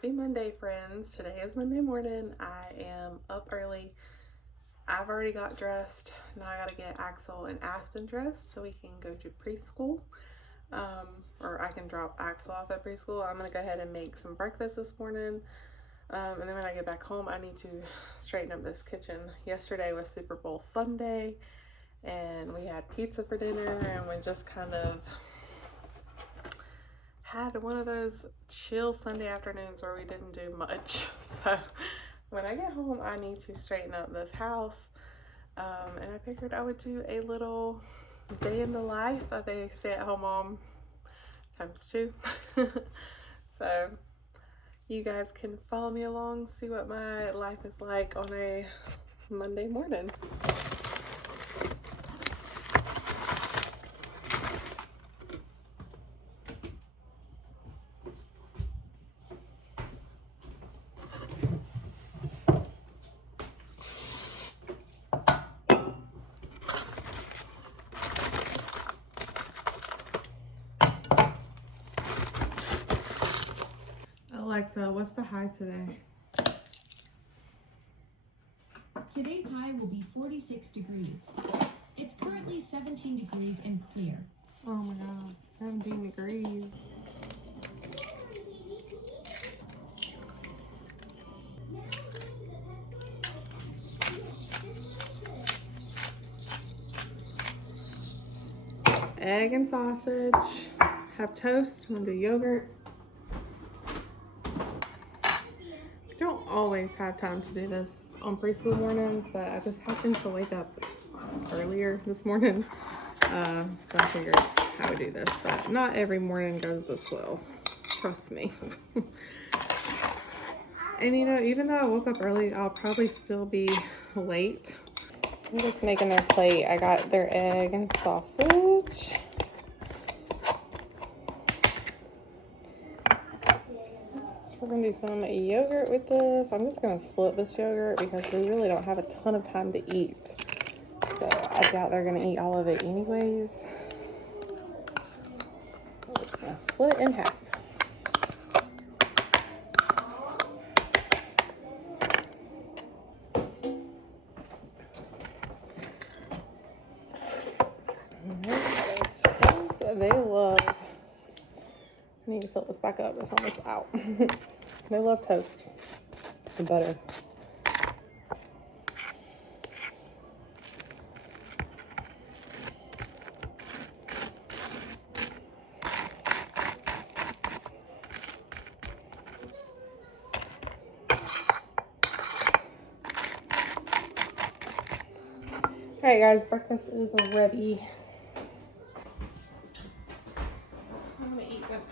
Happy Monday, friends. Today is Monday morning. I am up early. I've already got dressed. Now I gotta get Axel and Aspen dressed so we can go to preschool. Or I can drop Axel off at preschool. I'm gonna go ahead and make some breakfast this morning. And then when I get back home, I need to straighten up this kitchen. Yesterday was Super Bowl Sunday, and we had pizza for dinner, and we just kind of had one of those chill Sunday afternoons where we didn't do much. So when I get home, I need to straighten up this house. And I figured I would do a little day in the life of a stay-at-home mom ×2. So you guys can follow me along, see what my life is like on a Monday morning. Alexa, what's the high today? Today's high will be 46 degrees. It's currently 17 degrees and clear. Oh my God, 17 degrees. Egg and sausage. Have toast. I'm gonna do yogurt. I don't always have time to do this on preschool mornings, but I just happened to wake up earlier this morning. So I figured I would do this, but not every morning goes this well. Trust me. And you know, even though I woke up early, I'll probably still be late. I'm just making their plate. I got their egg and sausage. We're gonna do some yogurt with this. I'm just gonna split this yogurt because we really don't have a ton of time to eat. So I doubt they're gonna eat all of it anyways. We're just gonna split it in half. They love, I need to fill this back up, it's almost out. They love toast and butter. Alright guys, breakfast is ready.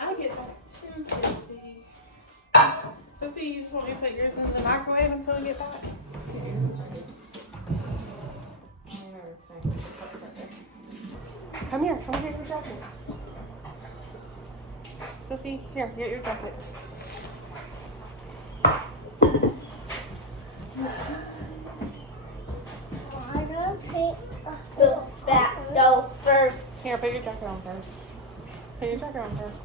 I get back too, Sissy. Sissy, you just want me to put yours in the microwave until we get back? Come here, get your jacket. Sissy, here, get your jacket. I'm gonna pick the back door first. Here, put your jacket on first. Put your jacket on first.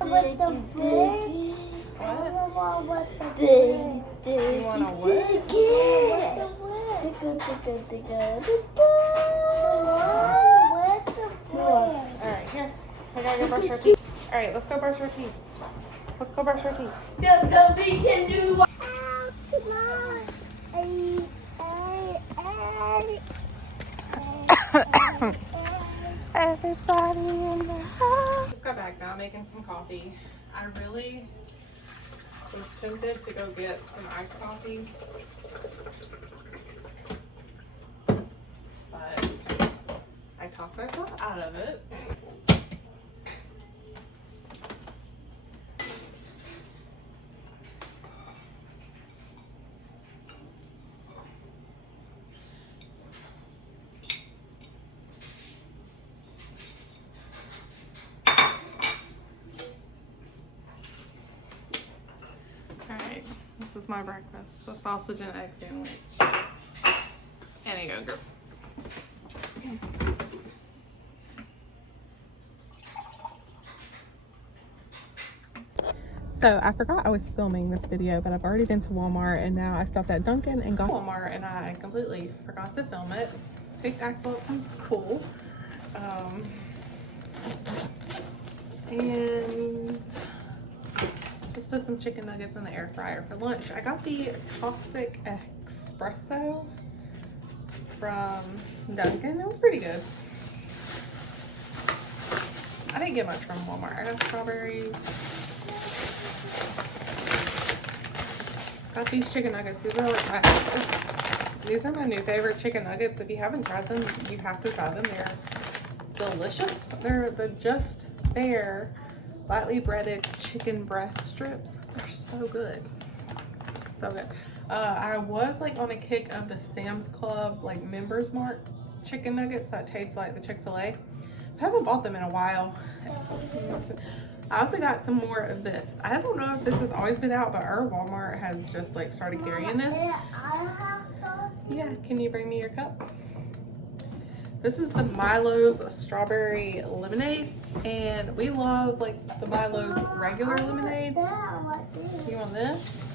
With the bridge. What? I want the bridge. You want a what? Alright, here. I gotta go brush your teeth. Alright, let's go brush your teeth. Let's go brush your teeth. We can do Everybody in the house. Just got back now making some coffee. I really was tempted to go get some iced coffee, but I talked myself out of it. Alright, this is my breakfast. A sausage and egg sandwich. And a yogurt. So I forgot I was filming this video, but I've already been to Walmart and now I stopped at Dunkin' and got Walmart and I completely forgot to film it. Picked Axel up from school. And just put some chicken nuggets in the air fryer for lunch. I got the Toxic Espresso from Dunkin'. It was pretty good. I didn't get much from Walmart. I got strawberries. Got these chicken nuggets. These are like these are my new favorite chicken nuggets. If you haven't tried them, you have to try them. They're delicious. They're the Just Bare lightly breaded chicken breast strips. They're so good. So good. I was like on a kick of the Sam's Club like Members Mark chicken nuggets that taste like the Chick-fil-A. I haven't bought them in a while. I also got some more of this. I don't know if this has always been out, but our Walmart has just like started carrying this. Yeah, can you bring me your cup? This is the Milo's strawberry lemonade, and we love like the Milo's regular lemonade. You want this?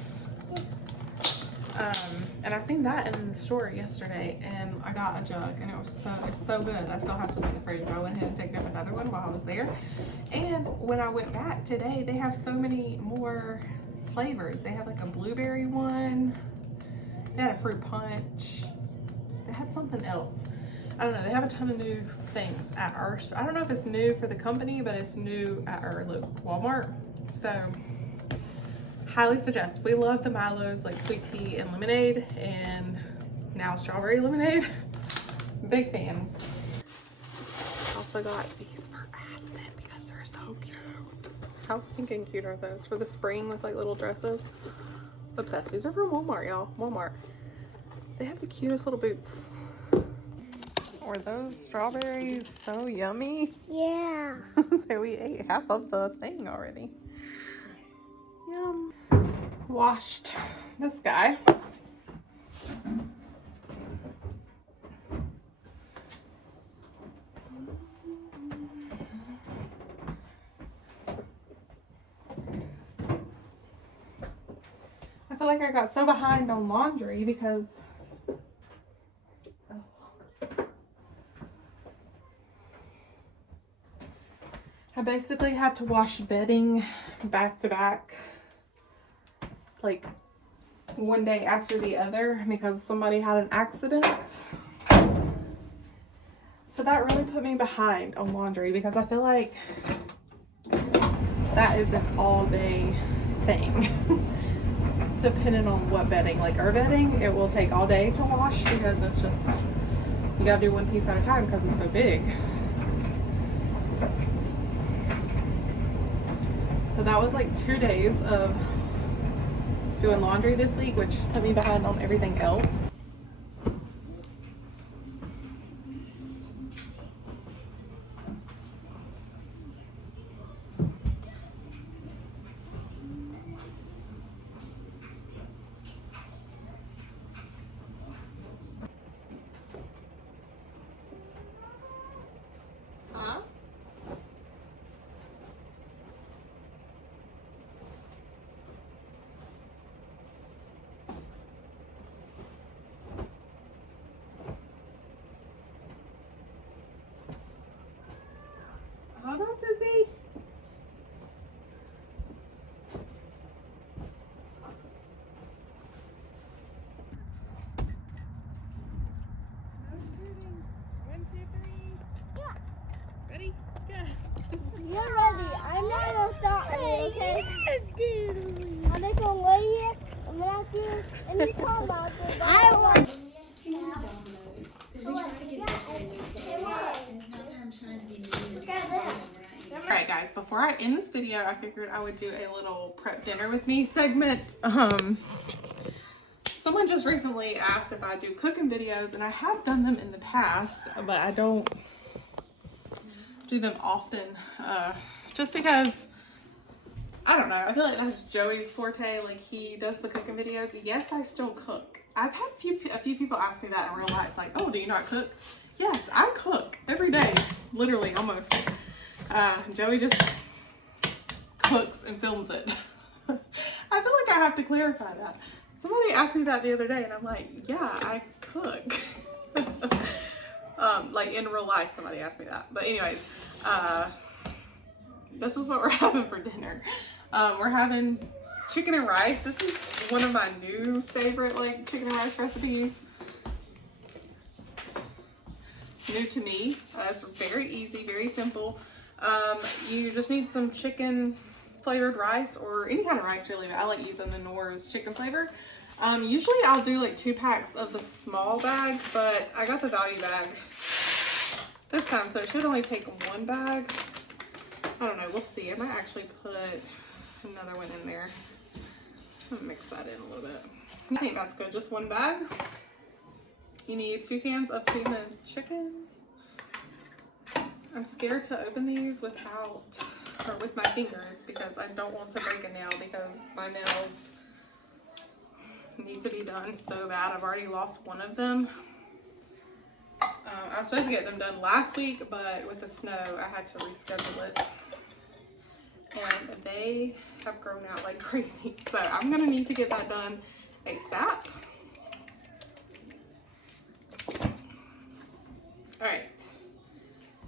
And I seen that in the store yesterday, and I got a jug, and it's so good. I still have some in the fridge, but I went ahead and picked up another one while I was there. And when I went back today, they have so many more flavors. They have like a blueberry one. They had a fruit punch. They had something else. I don't know. They have a ton of new things at our. I don't know if it's new for the company, but it's new at our local Walmart. So highly suggest. We love the Milo's like sweet tea and lemonade, and now strawberry lemonade. Big fans. Also got these for Aspen because they're so cute. How stinking cute are those for the spring with like little dresses? Obsessed. These are from Walmart, y'all. Walmart. They have the cutest little boots. Were those strawberries so yummy? Yeah. So we ate half of the thing already. Yum. Washed this guy. I feel like I got so behind on laundry because I basically had to wash bedding back to back, like one day after the other because somebody had an accident. So that really put me behind on laundry because I feel like that is an all day thing. Depending on what bedding, like our bedding, it will take all day to wash because it's just, you gotta do one piece at a time because it's so big. So that was like 2 days of doing laundry this week, which put me behind on everything else. Huh? Hold on, Tizzy. One, two, three. Yeah. Ready? Go. You're ready. I'm not gonna stop you, okay? I'm just gonna lay here. I'm gonna have to, and you come out there. I want. Alright guys, before I end this video, I figured I would do a little prep dinner with me segment. Someone just recently asked if I do cooking videos, and I have done them in the past, but I don't do them often, just because, I don't know, I feel like that's Joey's forte, like he does the cooking videos. Yes, I still cook. I've had a few people ask me that in real life, like, oh, do you not cook? Yes, I cook every day, literally, almost. Joey just cooks and films it. I feel like I have to clarify that. Somebody asked me that the other day and I'm like, yeah, I cook. Like in real life, somebody asked me that. But anyways, this is what we're having for dinner. We're having chicken and rice. This is one of my new favorite like chicken and rice recipes. New to me. It's very easy, very simple. You just need some chicken flavored rice or any kind of rice really, but I like using the Knorr's chicken flavor. Usually I'll do like 2 packs of the small bag, but I got the value bag this time, so it should only take 1 bag. I don't know, we'll see. I might actually put another one in there. I'm gonna mix that in a little bit. I think that's good, just 1 bag. You need 2 cans of cream and chicken. I'm scared to open these with my fingers because I don't want to break a nail because my nails need to be done so bad. I've already lost one of them. I was supposed to get them done last week, but with the snow, I had to reschedule it. And they have grown out like crazy. So I'm gonna need to get that done ASAP. All right,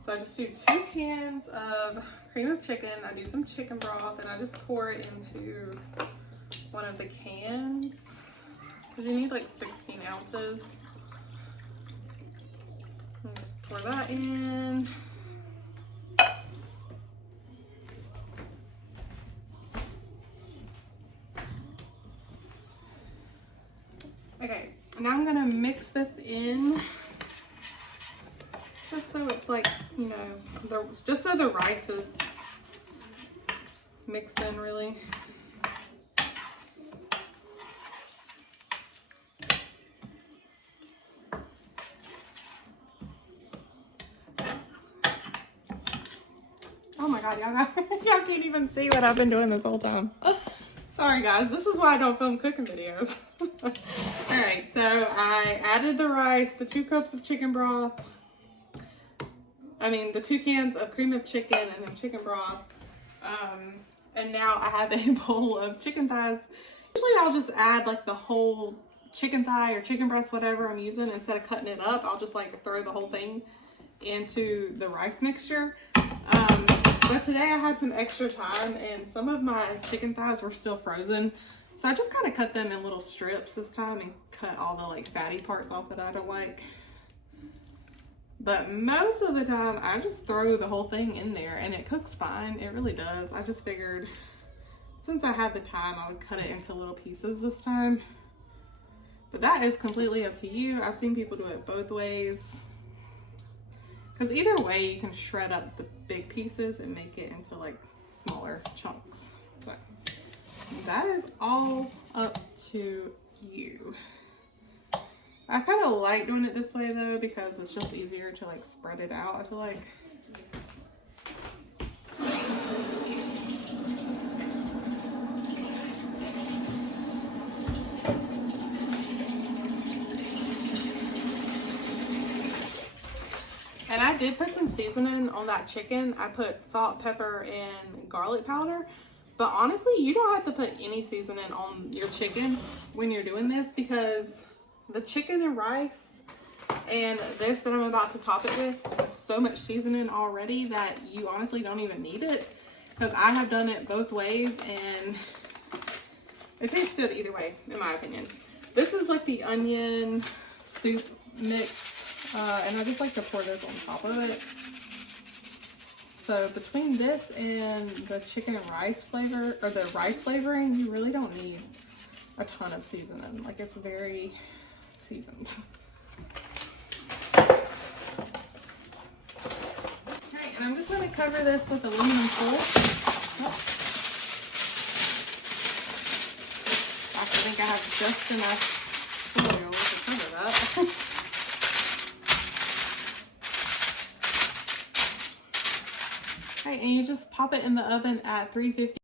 so I just do 2 cans of cream of chicken. I do some chicken broth and I just pour it into one of the cans because you need like 16 ounces. And just pour that in. Okay, now I'm gonna mix this in. Just so it's like, you know, just so the rice is mixed in really. Oh my God, y'all can't even see what I've been doing this whole time. Sorry guys, this is why I don't film cooking videos. All right, so I added the rice, the 2 cups of chicken broth. The 2 cans of cream of chicken and then chicken broth. And now I have a bowl of chicken thighs. Usually I'll just add like the whole chicken thigh or chicken breast, whatever I'm using, instead of cutting it up. I'll just like throw the whole thing into the rice mixture. But today I had some extra time and some of my chicken thighs were still frozen. So I just kind of cut them in little strips this time and cut all the like fatty parts off that I don't like. But most of the time, I just throw the whole thing in there and it cooks fine. It really does. I just figured since I had the time, I would cut it into little pieces this time. But that is completely up to you. I've seen people do it both ways. Because either way, you can shred up the big pieces and make it into like smaller chunks. So that is all up to you. I kind of like doing it this way though because it's just easier to like spread it out, I feel like. And I did put some seasoning on that chicken. I put salt, pepper, and garlic powder. But honestly, you don't have to put any seasoning on your chicken when you're doing this because the chicken and rice and this that I'm about to top it with, there's so much seasoning already that you honestly don't even need it. Because I have done it both ways and it tastes good either way, in my opinion. This is like the onion soup mix, and I just like to pour this on top of it. So between this and the chicken and rice flavor, or the rice flavoring, you really don't need a ton of seasoning. Like it's very seasoned. Okay, and I'm just going to cover this with aluminum foil. I think I have just enough foil to cover that. Okay, and you just pop it in the oven at 350.